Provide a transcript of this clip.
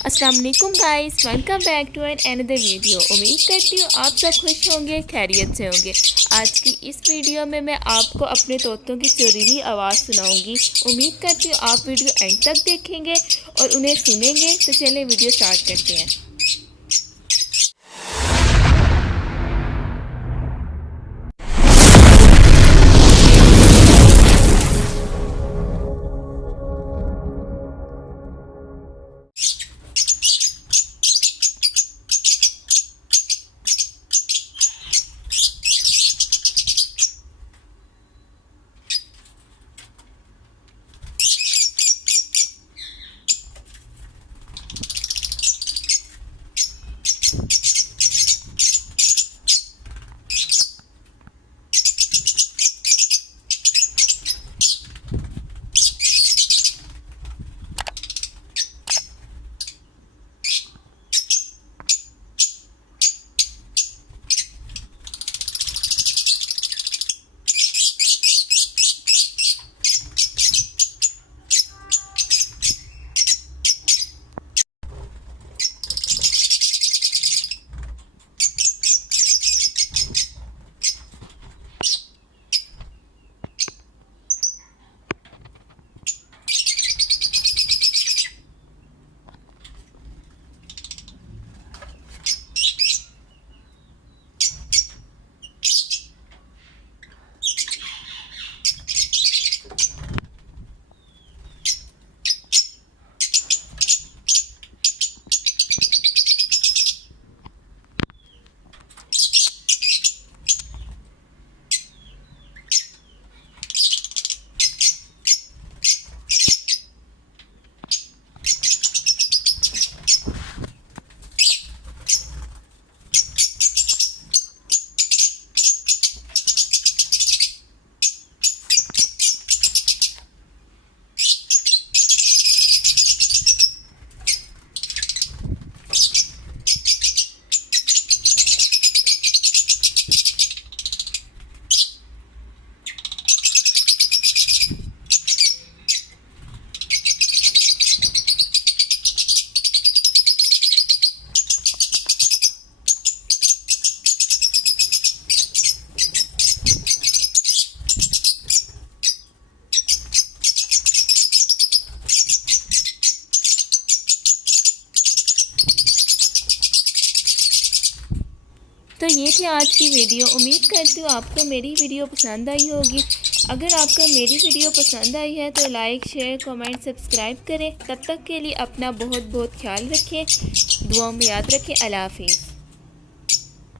अस्सलाम वालेकुम guys, welcome back to another video. उम्मीद करती हूँ आप सब खुश होंगे, खैरियत से होंगे। आज की इस वीडियो में मैं आपको अपने तोतों की सुरीली आवाज़ सुनाऊंगी। उम्मीद करती हूँ आप वीडियो एंड तक देखेंगे और उन्हें सुनेंगे। तो चलें वीडियो स्टार्ट करते हैं। तो ये थी आज की वीडियो। उम्मीद करती हूँ आपको मेरी वीडियो पसंद आई होगी। अगर आपको मेरी वीडियो पसंद आई है तो लाइक, शेयर, कमेंट, सब्सक्राइब करें। तब तक के लिए अपना बहुत बहुत ख्याल रखें, दुआओं में याद रखें। अल्लाह हाफिज़।